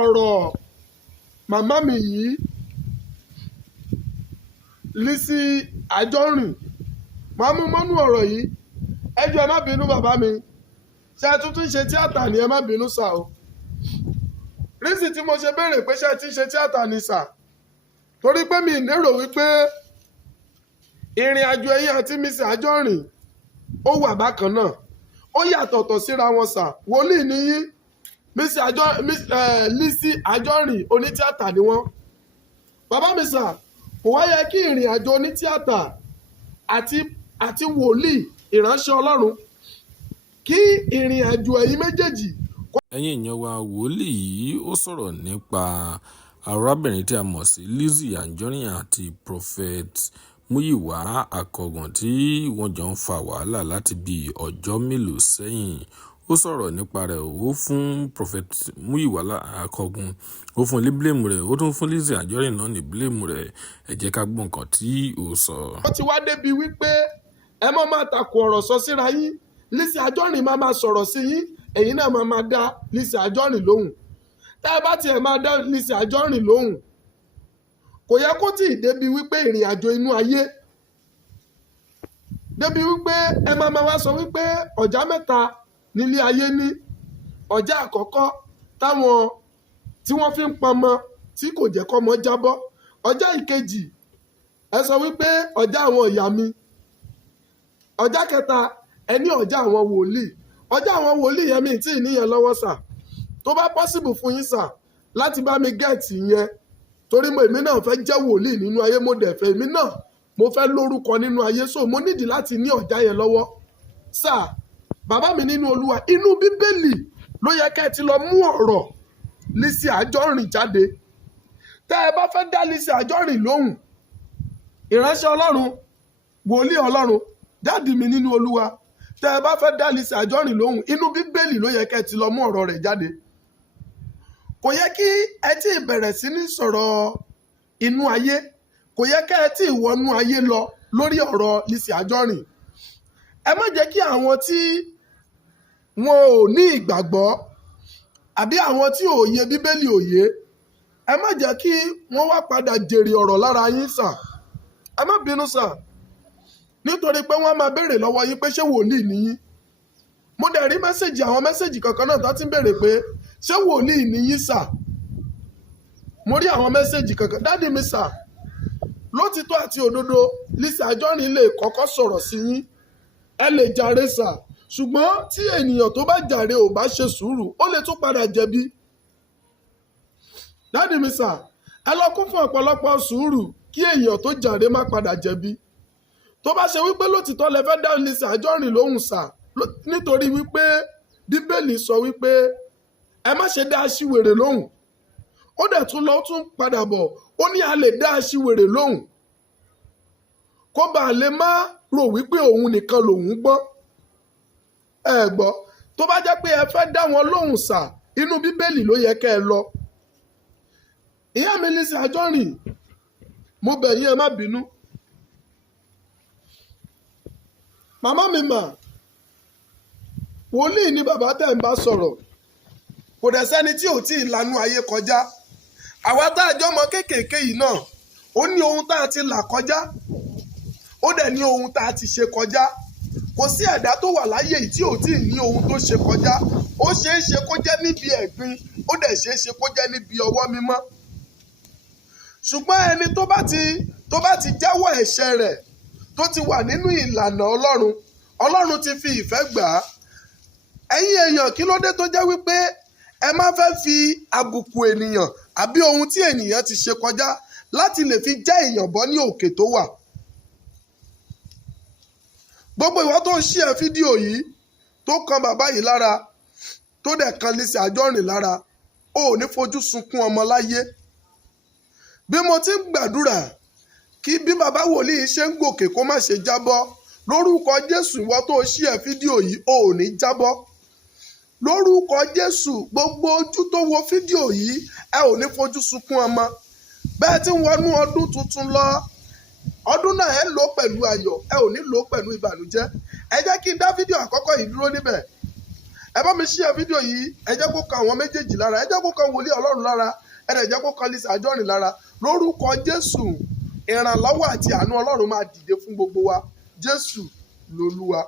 ọ̀rọ̀ màmá mi yìí Lizzy Anjorin máa mú mọ́nú ọ̀rọ̀ yìí. Ẹ jọ̀ọ́ ẹ má bínú bàbá mi, ṣé ẹ tuntun ṣe tíátà ni? Ẹ má bínú sà o. Rísì tí mo ṣe béèrè pé ṣé ẹ ti ṣe tíátà ni sà, torí pé mi lérò wípé ìrìn àjò ẹ̀yin àti Lizzy Anjorin ó wà bákan náà, ó yàtọ̀tọ̀ síra wọn sà. Wòlíì ni yín, Lizzy Anjorin onítíátà ni wọ́n. Bàbá mi sà, kò wá yẹ kí ìrìn àjò onítíátà àti wòlíì ìránṣẹ́ Ọlọ́run kí ìrìn àjò ẹ̀yin méjèèjì. ẹ̀yin èèyàn wa, wòlíì yìí ó sọ̀rọ̀ nípa arábìnrin tí a mọ̀ sí Lizzy Anjorin àti prophet Múyìwá Akọ̀gùn tí wọ́n jọ ń fa wàhálà láti bí ọjọ́ mélòó sẹ́yìn. Ó sọ̀rọ̀ nípa rẹ̀, ó fún prophet Múyìwá Akọ̀gùn, ó fún ní blame rẹ̀, ó tún fún Lizzy Anjorin náà ní blame rẹ̀. Ẹ jẹ́ ká gbọ́ nǹkan tí ó sọ. Wọ́n ti wá débi wípé ẹ máa takò ọ̀rọ̀ sọ síra yín. Lizzy Anjorin máa sọ̀rọ̀ sí yín, ẹ̀yin náà máa dá Lizzy Anjorin lóhùn. Tá ẹ bá tiẹ̀ máa dá Lizzy Anjorin lóhùn, kò yẹ kó tí ì débi wípé ìrìn àjò inú ayé débi wípé ẹ máa wá sọ wípé ọ̀já mẹ́ta nílé ayé ní. Ọ̀já àkọ́kọ́ táwọn tí wọ́n fi ń pọnmọ tí kò jẹ́ kọ́mọ jábọ́. Ọ̀já ìkejì ẹ sọ wípé ọ̀já àwọn ìyá mi. Ọ̀já kẹta ẹ ní ọ̀já àwọn wòlíì. Ọ̀já àwọn wòlíì yẹn mi tí ì níyẹn lọ́wọ́ sà. Tó bá possible fún yín sà láti bá mi gẹ̀ẹ́tì yẹn, torí èmi náà fẹ́ jẹ́ wòlíì nínú ayé, mo dẹ̀ fẹ́ èmi náà mo fẹ́ lórúkọ nínú ayé, so mo nídìí láti ní ọ̀já yẹn lọ́wọ́ sà. Bàbá mi nínú Olúwa, inú Bíbélì ló yẹ kẹ́ ẹ ti lọ mú ọ̀rọ̀ Lizzy Anjorin jáde. Tẹ́ ẹ bá fẹ́ dá Lizzy Anjorin lóhùn, ìránṣẹ́ Ọlọ́run, wòlíì Ọlọ́run, dáàdì mi nínú Olúwa, tẹ́ ẹ bá fẹ́ dá Lizzy Anjorin lóhùn, inú Bíbélì ló yẹ kẹ́ ẹ ti lọ mú ọ̀rọ̀ rẹ̀ jáde. Kò yẹ kí ẹ tí ì bẹ̀rẹ̀ sí ní sọ̀rọ̀ inú ayé, kò yẹ kẹ́ ẹ tí ì wọnú ayé lọ lórí ọ̀rọ̀ Lizzy Anjorin. Ẹ má jẹ́ kí àwọn tí wọn ò ní ìgbàgbọ́ àbí àwọn tí òye Bíbélì òye, ẹ má jẹ́ kí wọ́n wá padà jèrè ọ̀rọ̀ lára yín sà. Ẹ má bínú sà, nítorí pé wọ́n máa béèrè lọ́wọ́ yín pé ṣé wòlíì ni yín. Mo dẹ̀ rí àwọn mẹ́sẹ̀jì kankan náà tó ti ń béèrè pé ṣé wòlíì ni yín sà. Mo rí àwọn mẹ́sẹ̀jì kankan. Dádì mi sà, lótìtọ́ àti òdodo Lizzy Anjorin lè kọ́kọ́ sọ̀rọ̀ sí yín, ẹ lè jàre sà, ṣùgbọ́n tí ènìyàn tó bá jàre ò bá ṣe sùúrù, ó lè tún padà jẹ̀bi. Dádì mi sà, ẹ lọ kún fún ọ̀pọ̀lọpọ̀ sùúrù kí èèyàn tó jàre má padà jẹ̀bi. Tó bá ṣe wípé lótìtọ́ lẹ fẹ́ dá Lizzy Anjorin lóhùn sà, nítorí wípé Bíbélì sọ wípé ẹ má ṣe dá aṣiwèrè lóhùn. Ó dẹ̀ tún lọ tún padà bọ̀, ó ní a lè dá aṣiwèrè lóhùn kó bàa lè má rò wípé òun nìkan lòun gbọ́n. Ẹ gbọ́, tó bá jẹ́ pé ẹ fẹ́ dá wọn lóhùn sà, inú Bíbélì ló yẹ kẹ́ ẹ lọ. Ìyá mi Lizzy Anjorin, mo bẹ̀ yín ẹ má bínú. Màmá mi mà, wòlíì ni bàbá tẹ̀ ń bá sọ̀rọ̀, kò dẹ̀ sẹ́ni tí ò tí ì lanú ayé kọjá. Àwa tá a jọmọ kéékèèké yìí náà, ó ní ohun tá a ti là kọjá, ó dẹ̀ ní ohun tá a ti ṣe kọjá. Kò sí ẹ̀dá tó wà láyé yìí tí ò tí ì ní ohun tó ṣe kọjá. Ó ṣeé ṣe kó jẹ́ níbi ẹ̀gbin, ó dẹ̀ ṣeé ṣe kó jẹ́ níbi ọwọ́ mímọ́. Ṣùgbọ́n ẹni tó bá ti jẹ́wọ́ ẹ̀ṣẹ̀ rẹ̀, tó ti wà nínú ìlànà Ọlọ́run, Ọlọ́run ti fi ìfẹ́ gbà á. Ẹ̀yin èèyàn, kí ló dé tó jẹ́ wípé ẹ má fẹ́ fi àbùkù ènìyàn àbí ohun tí ènìyàn ti ṣe kọjá láti lè fi jẹ́ èèyàn bọ́ ní òkè tó wà? Gbogbo ìwọ tó ń share fídíò yìí tó kan bàbá yìí lára, tó dẹ̀ kan Lizzy Anjorin lára, ó ò ní fojú sunkún ọmọ láyé. Bí mo ti ń gbàdúrà kí bí bàbá wòlíì ṣe ń gòkè kó má ṣe jábọ́, lórúkọ Jésù ìwọ tó share fídíò yìí ó ò ní jábọ́. Lórúkọ Jésù, gbogbo ojú tó wo fídíò yìí ẹ ò ní fojú sunkún ọmọ. Bẹ́ẹ̀ tí ń wọnú ọdún tuntun lọ, ọdún náà ẹ lò pẹ̀lú ayọ̀, ẹ ò ní lò pẹ̀lú ìbànújẹ́. Ẹ jẹ́ kí n dá fídíò àkọ́kọ́ yìí dúró níbẹ̀. ẹ bá mi share fídíò yìí, ẹ jẹ́ kó kan àwọn méjèèjì lára, ẹ jẹ́ kó kan wòlíì Ọlọ́run lára, ẹ dẹ̀ jẹ́ kó kan Lizzy Anjorin lára. Lórúkọ Jésù, ìrànlọ́wọ́ àti àánú Ọlọ́run máa dìde fún gbogbo wa. Jésù lolúwa.